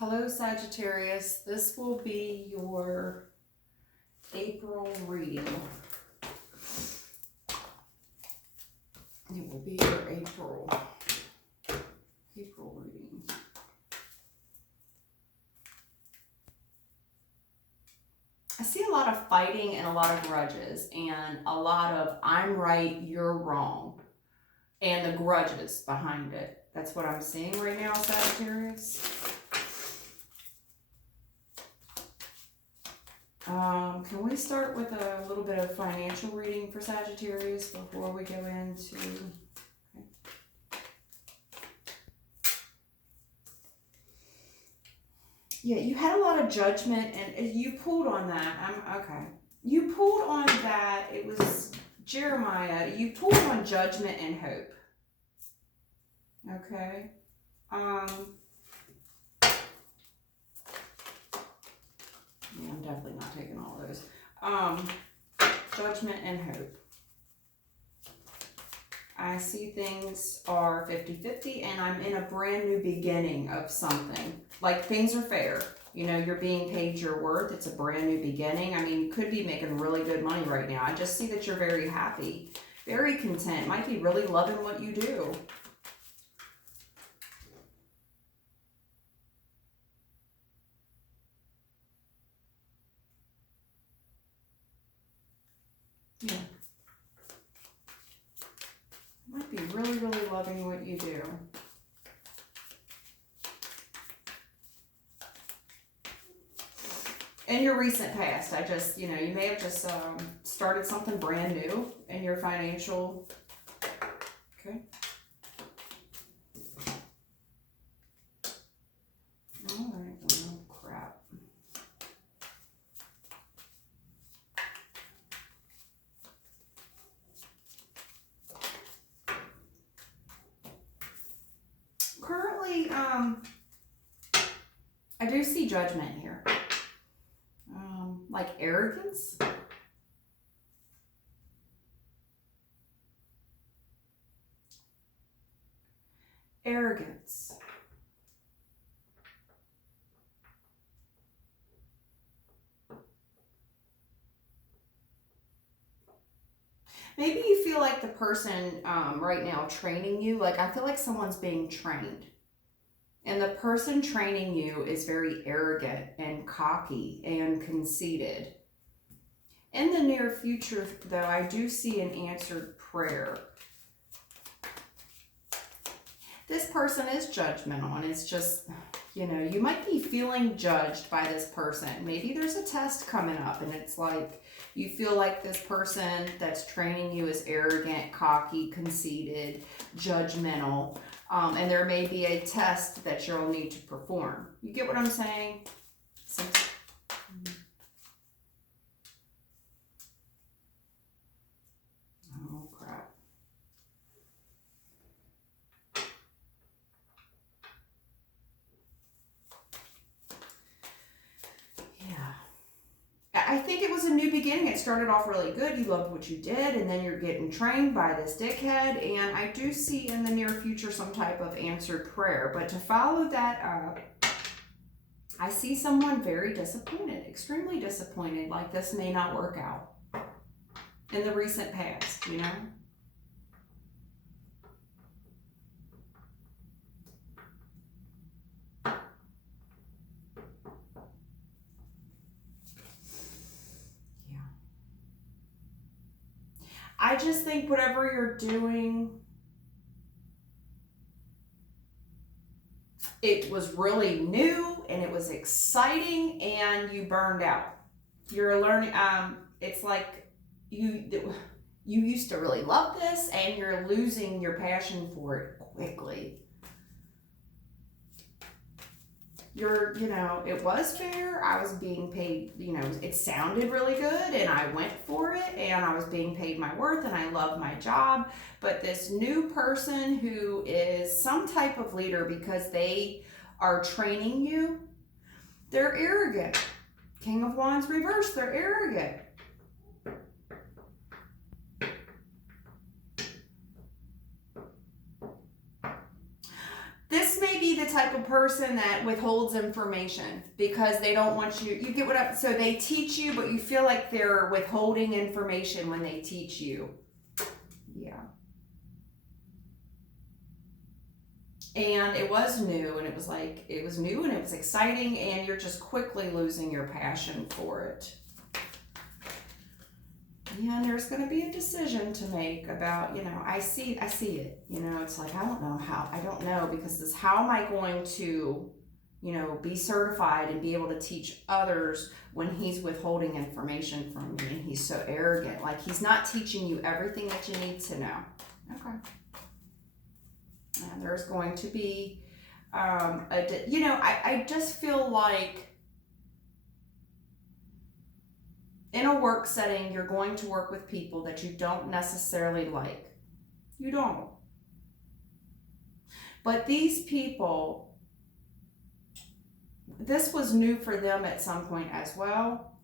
Hello, Sagittarius. This will be your April reading. It will be your April reading. I see a lot of fighting and a lot of grudges and a lot of I'm right, you're wrong, and the grudges behind it. That's what I'm seeing right now, Sagittarius. Can we start with a little bit of financial reading for Sagittarius before we go into... Okay. Yeah, you had a lot of judgment and you pulled on that. Okay. You pulled on that. It was Jeremiah. You pulled on judgment and hope. Okay. Yeah, I'm definitely not taking all of those. Judgment and hope. I see things are 50-50 and I'm in a brand new beginning of something. Like things are fair. You know, you're being paid your worth. It's a brand new beginning. I mean, you could be making really good money right now. I just see that you're very happy, very content. Might be really loving what you do. Yeah. Might be really, really loving what you do. In your recent past, I just, you know, you may have just started something brand new in your financial, okay. All right, well, crap. Currently, I do see judgment here. Like arrogance. Arrogance. Maybe you feel like the person right now training you, like I feel like someone's being trained. And the person training you is very arrogant and cocky and conceited. In the near future, though, I do see an answered prayer. This person is judgmental, and it's just, you know, you might be feeling judged by this person. Maybe there's a test coming up, and it's like you feel like this person that's training you is arrogant, cocky, conceited, judgmental. And there may be a test that you'll need to perform. You get what I'm saying? Oh, crap. Yeah. I think it was a new beginning. It started off really good. You loved what you did, and then you're getting trained by this dickhead. And I do see in the near future some type of answered prayer. But to follow that up, I see someone very disappointed, extremely disappointed, like this may not work out in the recent past, you know? I just think whatever you're doing, it was really new and it was exciting and you burned out. You're learning, it's like you used to really love this and you're losing your passion for it quickly. You know, it was fair. I was being paid, you know, it sounded really good and I went for it and I was being paid my worth and I loved my job. But this new person who is some type of leader because they are training you, they're arrogant. King of Wands reversed, they're arrogant. This may be the type of person that withholds information because they don't want you. You get what I, so they teach you, but you feel like they're withholding information when they teach you. Yeah. And it was new, and it was like, it was new and it was exciting, and you're just quickly losing your passion for it. Yeah, and there's going to be a decision to make about, you know, I see it, you know, it's like, I don't know, because this, how am I going to, you know, be certified and be able to teach others when he's withholding information from me and he's so arrogant, like he's not teaching you everything that you need to know. Okay. And there's going to be, you know, I just feel like in a work setting, you're going to work with people that you don't necessarily like. You don't. But these people, this was new for them at some point as well.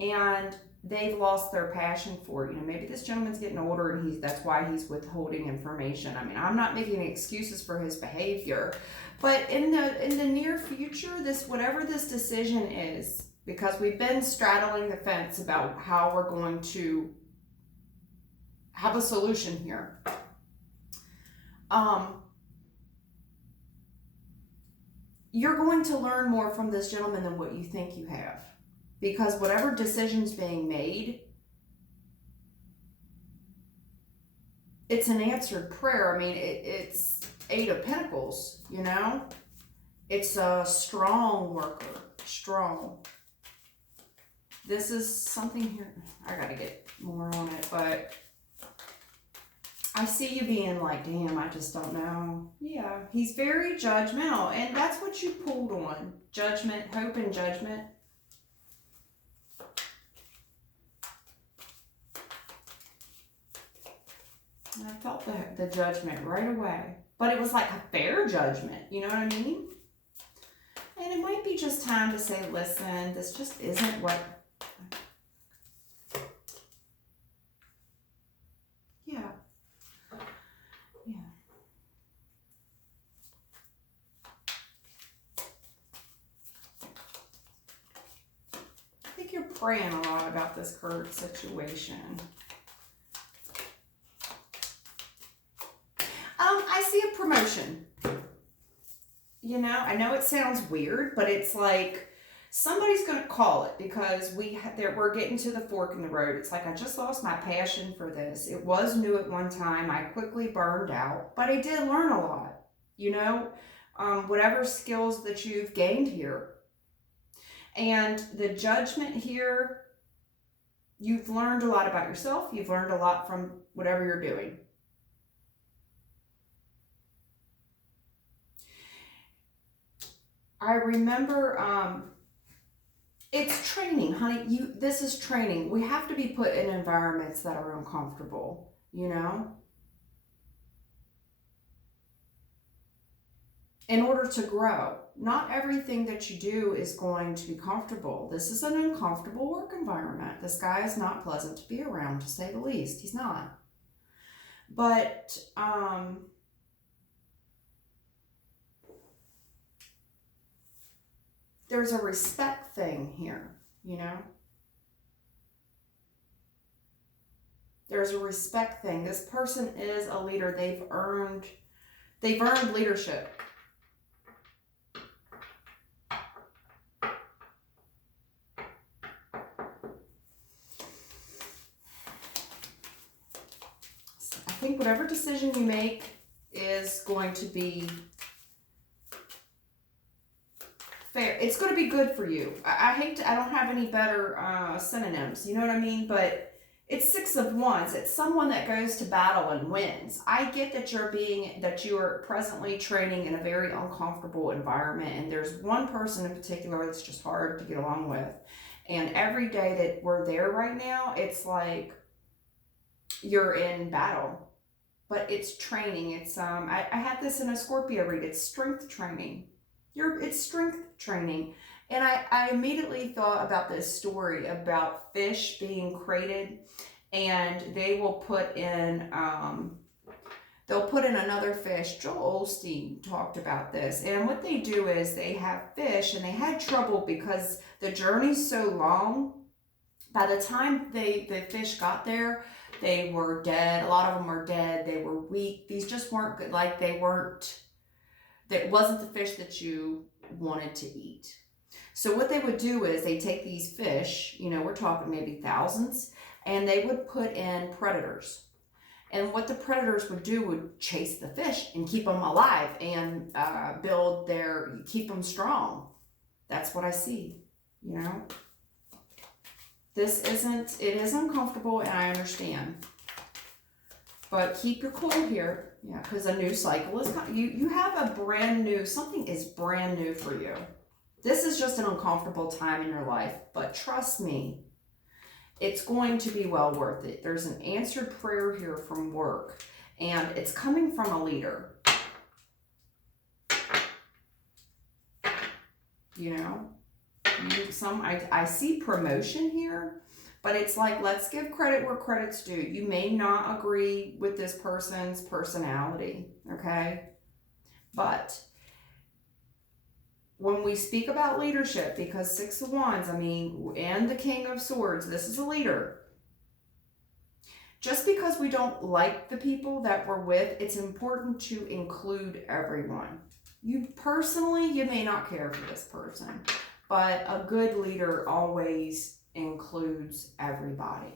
And they've lost their passion for it. You know, maybe this gentleman's getting older and that's why he's withholding information. I mean, I'm not making any excuses for his behavior. But in the near future, whatever this decision is, because we've been straddling the fence about how we're going to have a solution here. You're going to learn more from this gentleman than what you think you have. Because whatever decision's being made, it's an answered prayer. I mean, it's 8 of Pentacles, you know? It's a strong worker, strong. This is something here, I gotta get more on it, but I see you being like, damn, I just don't know. Yeah, he's very judgmental, and that's what you pulled on. Judgment, hope and judgment. And I felt the judgment right away, but it was like a fair judgment, you know what I mean? And it might be just time to say, listen, this just isn't what... You're praying a lot about this current situation. I see a promotion. You know, I know it sounds weird, but it's like somebody's going to call it because we're getting to the fork in the road. It's like I just lost my passion for this. It was new at one time. I quickly burned out, but I did learn a lot. You know, whatever skills that you've gained here. And the judgment here, you've learned a lot about yourself. You've learned a lot from whatever you're doing. I remember, it's training, honey. This is training. We have to be put in environments that are uncomfortable, you know? In order to grow. Not everything that you do is going to be comfortable. This is an uncomfortable work environment. This guy is not pleasant to be around, to say the least. He's not. But, there's a respect thing here, you know? There's a respect thing. This person is a leader. They've earned leadership. I think whatever decision you make is going to be fair. It's going to be good for you. I don't have any better synonyms, you know what I mean? But it's 6 of Wands. It's someone that goes to battle and wins. I get that you are presently training in a very uncomfortable environment, and there's one person in particular that's just hard to get along with. And every day that we're there right now, it's like you're in battle. But it's training. It's I had this in a Scorpio read. It's strength training. It's strength training. And I immediately thought about this story about fish being crated, and they will put in they'll put in another fish. Joel Osteen talked about this. And what they do is they have fish, and they had trouble because the journey's so long. By the time the fish got there, they were dead. A lot of them were dead. They were weak. These just weren't good. Like, they weren't, that wasn't the fish that you wanted to eat. So what they would do is they take these fish, you know, we're talking maybe thousands, and they would put in predators. And what the predators would do would chase the fish and keep them alive and keep them strong. That's what I see, you know. It is uncomfortable, and I understand. But keep your cool here, yeah, because a new cycle is coming. You have a brand new, something is brand new for you. This is just an uncomfortable time in your life, but trust me, it's going to be well worth it. There's an answered prayer here from work, and it's coming from a leader. You know, I see promotion here, but it's like, let's give credit where credit's due. You may not agree with this person's personality, okay? But when we speak about leadership, because Six of Wands, I mean, and the King of Swords, this is a leader. Just because we don't like the people that we're with, it's important to include everyone. You personally, you may not care for this person, but a good leader always includes everybody.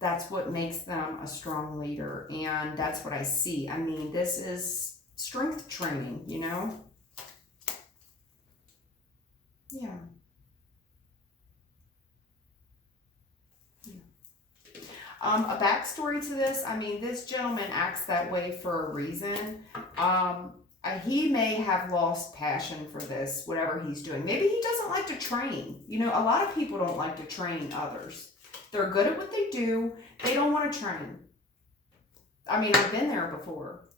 That's what makes them a strong leader, and that's what I see. I mean, this is strength training, you know? Yeah. A backstory to this, I mean, this gentleman acts that way for a reason. He may have lost passion for this, whatever he's doing. Maybe he doesn't like to train. You know, a lot of people don't like to train others. They're good at what they do. They don't want to train. I mean, I've been there before.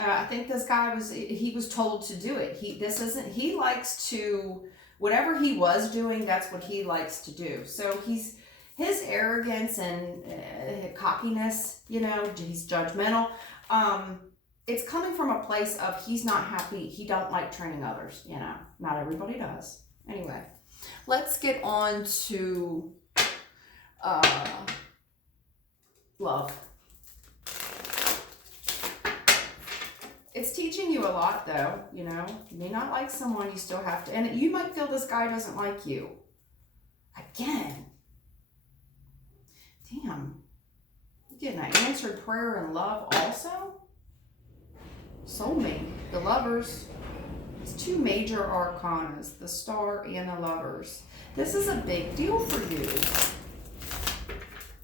I think this guy he was told to do it. He likes to, whatever he was doing, that's what he likes to do. So his arrogance and cockiness, you know, he's judgmental. It's coming from a place of he's not happy. He don't like training others, you know. Not everybody does. Anyway, let's get on to love. It's teaching you a lot, though, you know. You may not like someone, you still have to, and you might feel this guy doesn't like you. Again. Damn. You're getting an answered prayer in love also? Soulmate. The Lovers. It's two major arcanas, the Star and the Lovers. This is a big deal for you.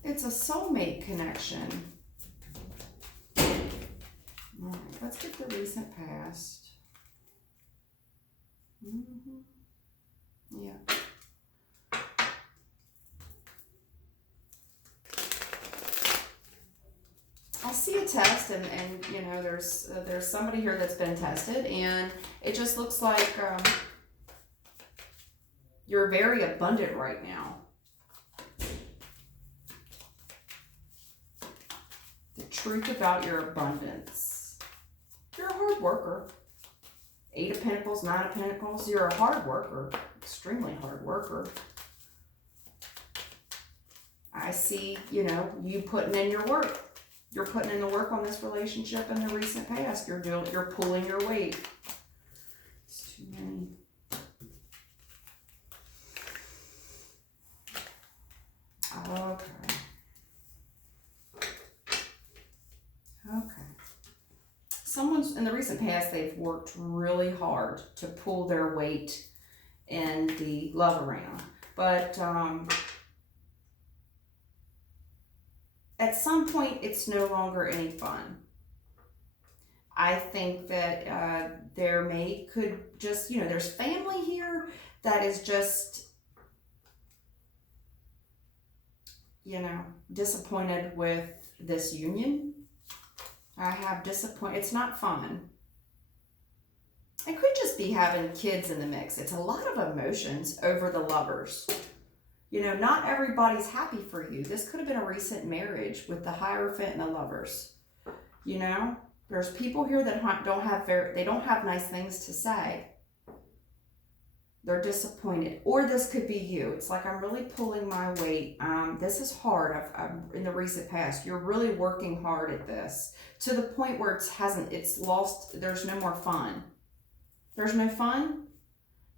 It's a soulmate connection. All right, let's get the recent past. Yeah. I see a test, and you know, there's somebody here that's been tested, and it just looks like you're very abundant right now. The truth about your abundance. You're a hard worker. 8 of Pentacles, 9 of Pentacles. You're a hard worker. Extremely hard worker. I see, you know, you putting in your work. You're putting in the work on this relationship in the recent past. You're pulling your weight. It's too many. Okay. Okay. Someone's, in the recent past, they've worked really hard to pull their weight in the love arena. But at some point, it's no longer any fun. I think that could just, you know, there's family here that is just, you know, disappointed with this union. I have disappointed. It's not fun. It could just be having kids in the mix. It's a lot of emotions over the Lovers. You know, not everybody's happy for you. This could have been a recent marriage with the Hierophant and the Lovers. You know, there's people here that don't have nice things to say. They're disappointed. Or this could be you. It's like, I'm really pulling my weight. This is hard. I'm in the recent past. You're really working hard at this to the point where it's lost. There's no more fun. There's no fun.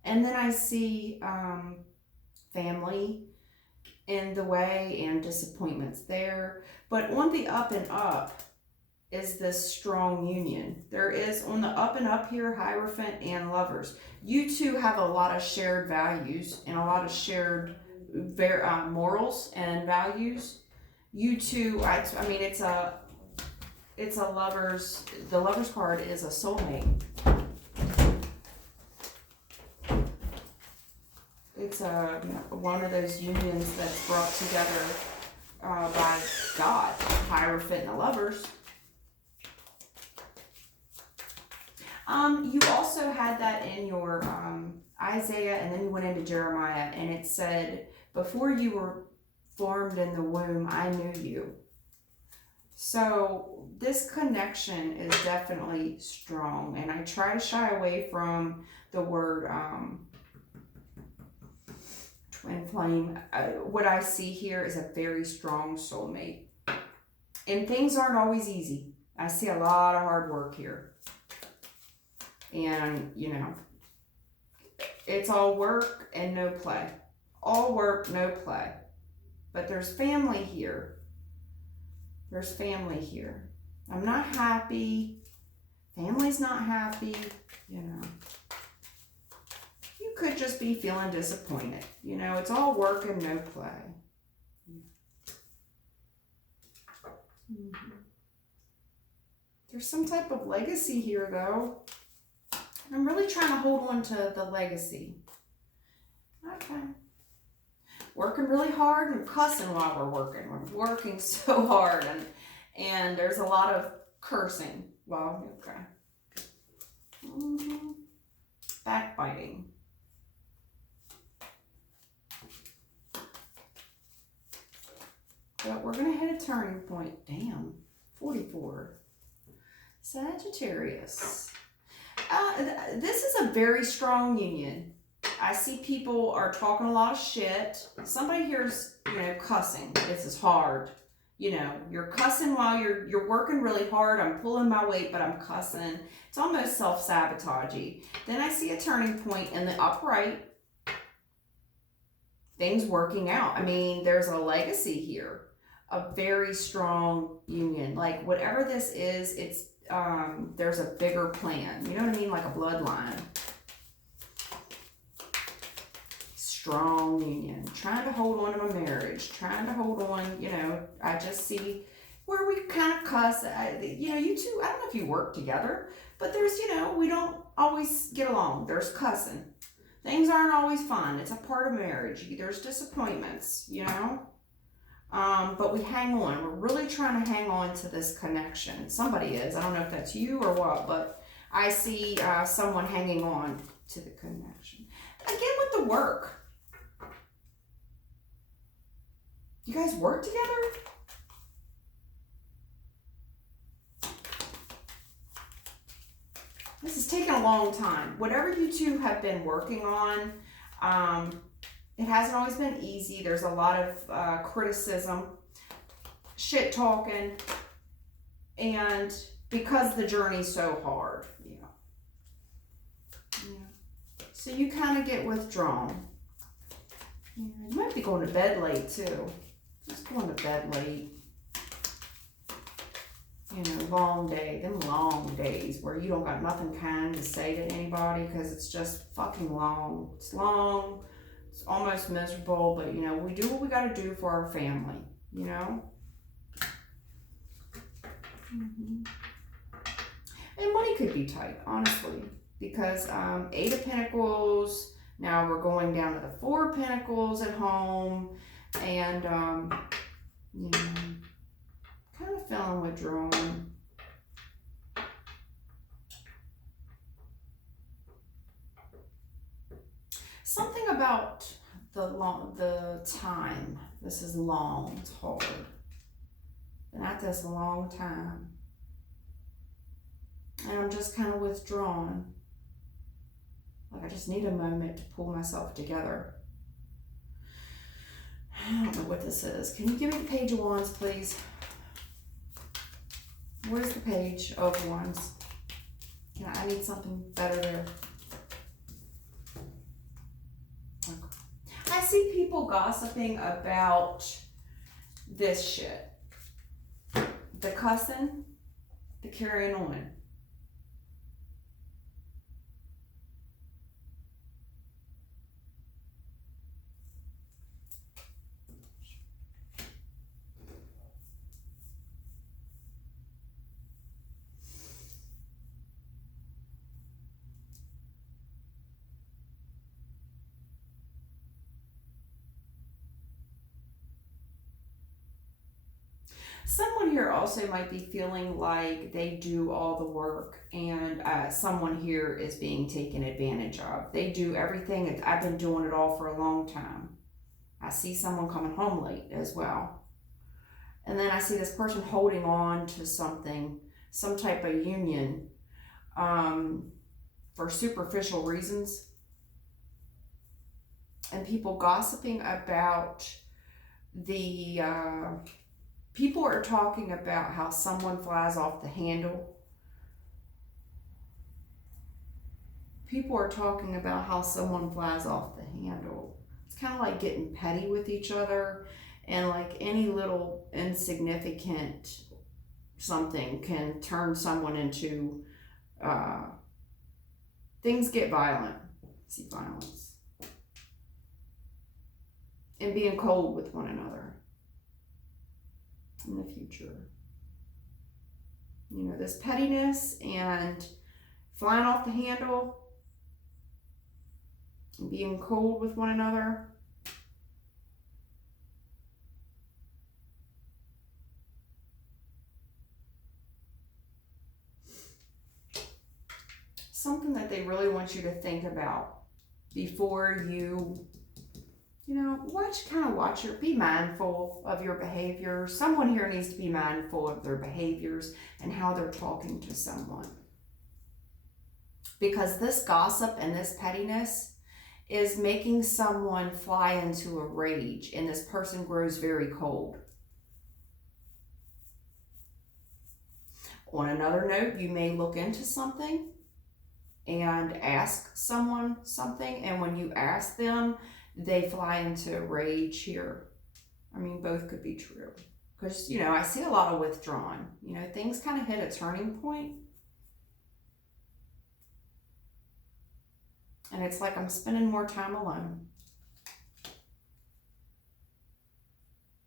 And then I see family in the way and disappointments there. But on the up and up is this strong union. There is on the up and up here, Hierophant and Lovers. You two have a lot of shared values and a lot of shared morals and values. You two, I mean, it's a Lovers. The Lovers card is a soulmate. It's one of those unions that's brought together by God, Hierophant and the Lovers. You also had that in your Isaiah, and then you went into Jeremiah, and it said, before you were formed in the womb, I knew you. So this connection is definitely strong, and I try to shy away from the word twin flame. What I see here is a very strong soulmate. And things aren't always easy. I see a lot of hard work here. And, you know, it's all work and no play. All work, no play. But there's family here. There's family here. I'm not happy. Family's not happy, you know. You could just be feeling disappointed. You know, it's all work and no play. Mm-hmm. There's some type of legacy here, though. I'm really trying to hold on to the legacy. Okay. Working really hard and cussing while we're working. We're working so hard, and there's a lot of cursing. Well, okay. Mm-hmm. Backbiting. But we're going to hit a turning point. Damn. 44. Sagittarius. This is a very strong union. I see people are talking a lot of shit. Somebody here's, you know, cussing. This is hard. You know, you're cussing while you're working really hard. I'm pulling my weight, but I'm cussing. It's almost self-sabotagey. Then I see a turning point in the upright. Things working out. I mean, there's a legacy here. A very strong union. Like, whatever this is, it's there's a bigger plan. You know what I mean? Like a bloodline. Strong union. Trying to hold on to my marriage. Trying to hold on, you know, I just see where we kind of cuss. You know, you two, I don't know if you work together, but there's, you know, we don't always get along. There's cussing. Things aren't always fun. It's a part of marriage. There's disappointments, you know. But we hang on. We're really trying to hang on to this connection. Somebody is. I don't know if that's you or what, but I see someone hanging on to the connection. Again, with the work. You guys work together? This is taking a long time. Whatever you two have been working on, it hasn't always been easy. There's a lot of criticism, shit talking, and because the journey's so hard, so you kind of get withdrawn. You might be going to bed late too. Just going to bed late. You know, long day, them long days where you don't got nothing kind to say to anybody because it's just fucking long. It's long. It's almost miserable, but you know, we do what we got to do for our family, you know? Mm-hmm. And money could be tight, honestly, because 8 of Pentacles, now we're going down to the 4 of Pentacles at home, and, you know, kind of feeling withdrawn. about the time. This is long. It's hard. Been at this a long time. And I'm just kind of withdrawn. Like I just need a moment to pull myself together. I don't know what this is. Can you give me the Page of Wands, please? Where's the Page of Wands? Yeah, I need something better there. Okay. I see people gossiping about this shit. The cussing, the carrying on. Someone here also might be feeling like they do all the work and someone here is being taken advantage of. They do everything. I've been doing it all for a long time. I see someone coming home late as well. And then I see this person holding on to something, some type of union for superficial reasons. And people gossiping about the... people are talking about how someone flies off the handle. People are talking about how someone flies off the handle. It's kind of like getting petty with each other, and like any little insignificant something can turn someone into, things get violent. See violence. And being cold with one another. In the future. You know, this pettiness and flying off the handle and being cold with one another. Something that they really want you to think about before you know, be mindful of your behavior. Someone here needs to be mindful of their behaviors and how they're talking to someone. Because this gossip and this pettiness is making someone fly into a rage, and this person grows very cold. On another note, you may look into something and ask someone something, and when you ask them, they fly into rage here. I mean, both could be true. Because, you know, I see a lot of withdrawn. You know, things kind of hit a turning point. And it's like I'm spending more time alone.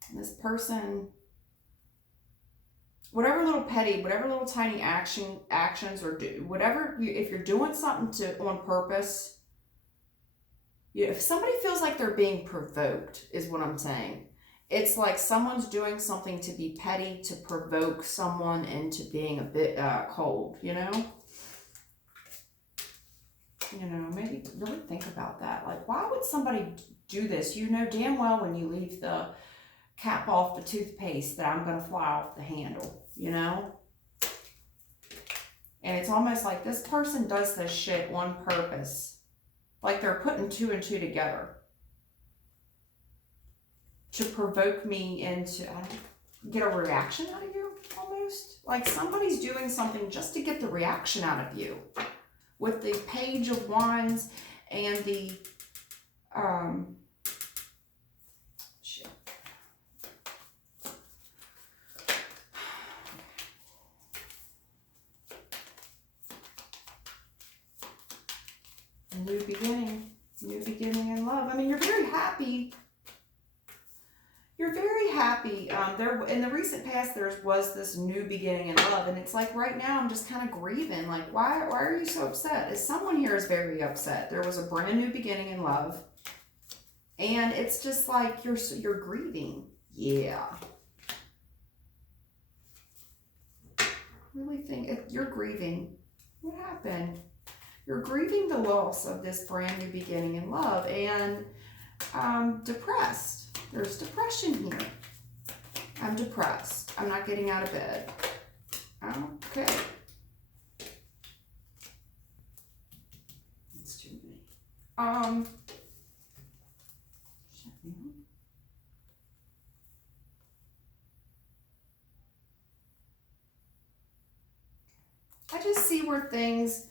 And this person, whatever little tiny actions or if you're doing something on purpose, if somebody feels like they're being provoked, is what I'm saying. It's like someone's doing something to be petty, to provoke someone into being a bit cold, you know? You know, maybe really think about that. Like, why would somebody do this? You know damn well when you leave the cap off the toothpaste that I'm going to fly off the handle, you know? And it's almost like this person does this shit on purpose. Like they're putting two and two together to provoke me into, get a reaction out of you, almost. Like somebody's doing something just to get the reaction out of you. With the Page of Wands and the, shit. New beginning in love. I mean, you're very happy. You're very happy. There in the recent past, there was this new beginning in love, and it's like right now I'm just kind of grieving. Like, why are you so upset? Someone here is very upset. There was a brand new beginning in love, and it's just like you're grieving. Yeah. Really think you're grieving. What happened? You're grieving the loss of this brand new beginning in love, and depressed. There's depression here. I'm depressed. I'm not getting out of bed. Okay. That's too many. Shut me up. I just see where things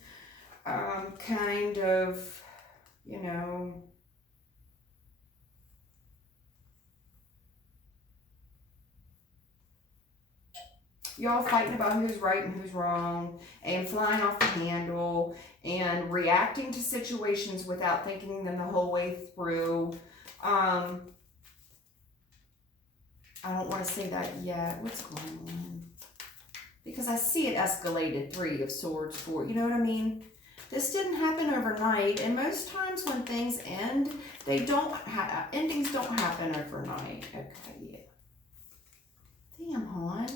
kind of, you know, y'all fighting about who's right and who's wrong, and flying off the handle, and reacting to situations without thinking them the whole way through. I don't want to say that yet. What's going on? Because I see it escalated 3 of Swords, 4. You know what I mean? This didn't happen overnight, and most times when things end, they don't endings don't happen overnight. Okay, yeah. Damn, hon.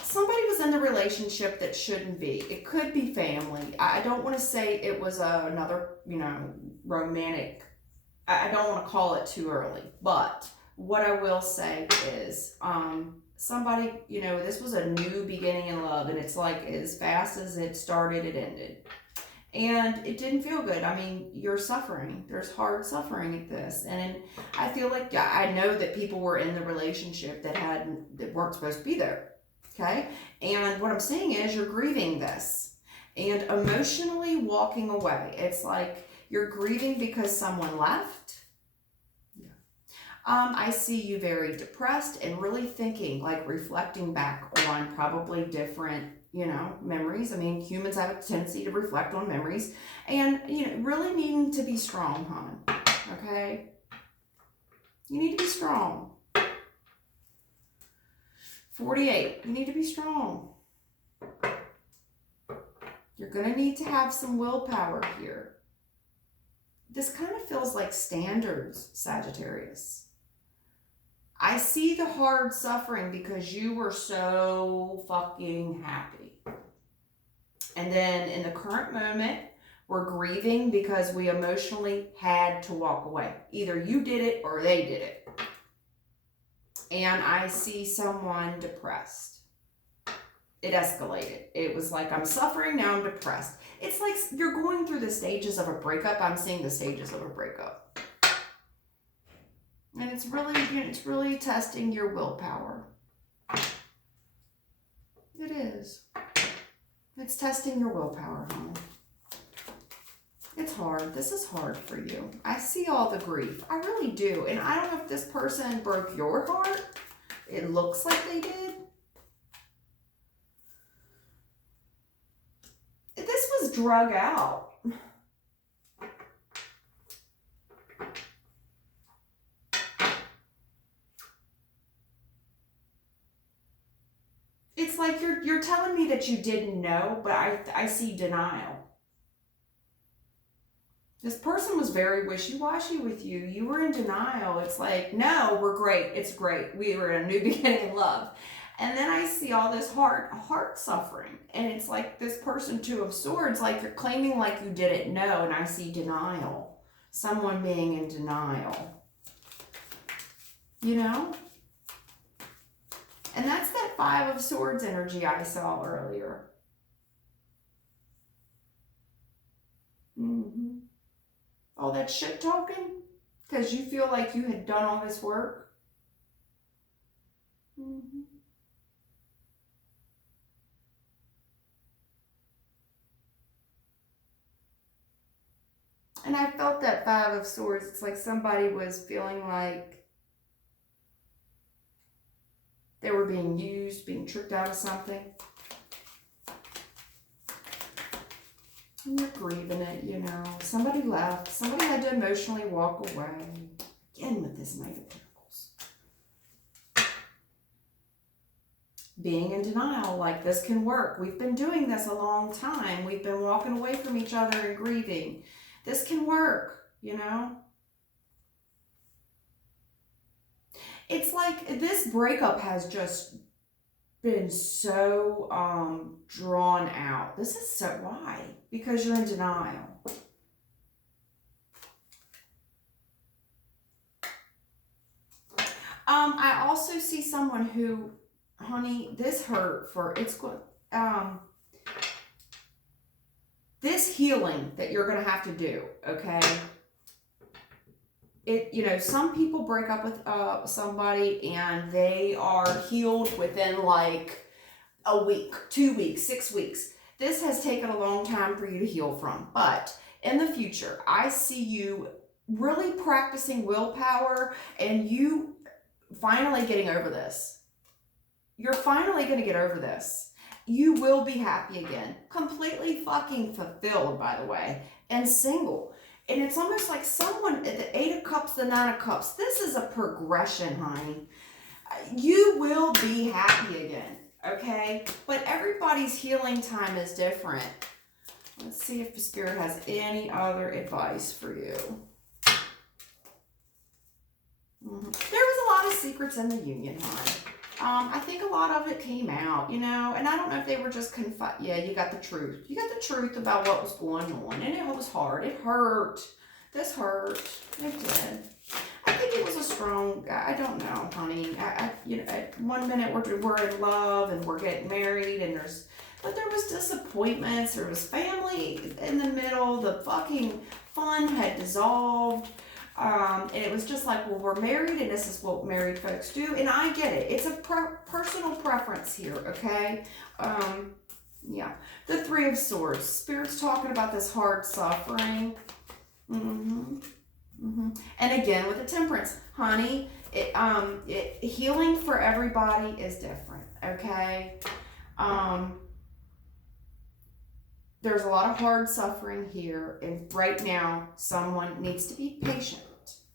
Somebody was in the relationship that shouldn't be. It could be family. I don't want to say it was another, you know, romantic. I don't want to call it too early, but what I will say is, somebody, you know, this was a new beginning in love, and it's like as fast as it started, it ended. And it didn't feel good. I mean, you're suffering. There's hard suffering at this. And I feel like, yeah, I know that people were in the relationship that weren't supposed to be there. Okay? And what I'm saying is you're grieving this and emotionally walking away. It's like you're grieving because someone left. I see you very depressed and really thinking, like reflecting back on probably different, you know, memories. I mean, humans have a tendency to reflect on memories, and, you know, really needing to be strong, hon. Okay? You need to be strong. 48, you need to be strong. You're going to need to have some willpower here. This kind of feels like standards, Sagittarius. I see the hard suffering because you were so fucking happy. And then in the current moment, we're grieving because we emotionally had to walk away. Either you did it or they did it. And I see someone depressed. It escalated. It was like, I'm suffering, now I'm depressed. It's like you're going through the stages of a breakup. I'm seeing the stages of a breakup. And it's really testing your willpower. It is. It's testing your willpower, hon. It's hard. This is hard for you. I see all the grief. I really do. And I don't know if this person broke your heart. It looks like they did. This was drug out. It's like you're telling me that you didn't know, but I see denial. This person was very wishy-washy with you. You were in denial. It's like, no, we're great. It's great. We were in a new beginning in love. And then I see all this heart suffering. And it's like this person, 2 of Swords, like you're claiming like you didn't know. And I see denial. Someone being in denial. You know? And that's that 5 of Swords energy I saw earlier. Mm-hmm. All that shit talking? Because you feel like you had done all this work? Mm-hmm. And I felt that 5 of Swords. It's like somebody was feeling like they were being used, being tricked out of something. And you're grieving it, you know. Somebody left. Somebody had to emotionally walk away. Again with this Knight of Pentacles. Being in denial, like this can work. We've been doing this a long time. We've been walking away from each other and grieving. This can work, you know. It's like this breakup has just been so drawn out. This is so, why? Because you're in denial. I also see someone who, honey, this hurt for, it's going, this healing that you're going to have to do, okay? You know, some people break up with somebody and they are healed within like a week, 2 weeks, 6 weeks. This has taken a long time for you to heal from, but in the future, I see you really practicing willpower and you finally getting over this. You're finally going to get over this. You will be happy again. Completely fucking fulfilled, by the way, and single. And it's almost like someone at the 8 of Cups, the 9 of Cups. This is a progression, honey. You will be happy again, okay? But everybody's healing time is different. Let's see if the Spirit has any other advice for you. There was a lot of secrets in the union, honey. I think a lot of it came out, you know, and I don't know if they were just yeah, you got the truth. You got the truth about what was going on, and it was hard. It hurt. This hurt. It did. I think it was a strong, I don't know, honey. You know, at one minute we're in love and we're getting married, and but there was disappointments. There was family in the middle. The fucking fun had dissolved. And it was just like, well, we're married and this is what married folks do. And I get it. It's a personal preference here, okay? Yeah. The 3 of Swords. Spirit's talking about this hard suffering. And again, with the Temperance, honey, healing for everybody is different, okay? There's a lot of hard suffering here. And right now, someone needs to be patient.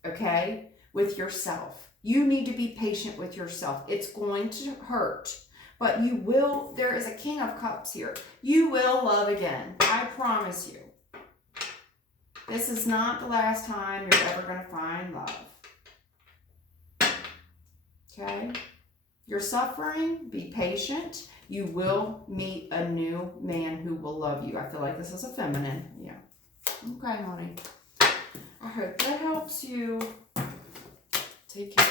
Okay, with yourself. You need to be patient with yourself. It's going to hurt, but you will. There is a King of Cups here. You will love again. I promise you. This is not the last time you're ever going to find love. Okay? You're suffering. Be patient. You will meet a new man who will love you. I feel like this is a feminine. Yeah. Okay, honey. I hope that helps you. Take care.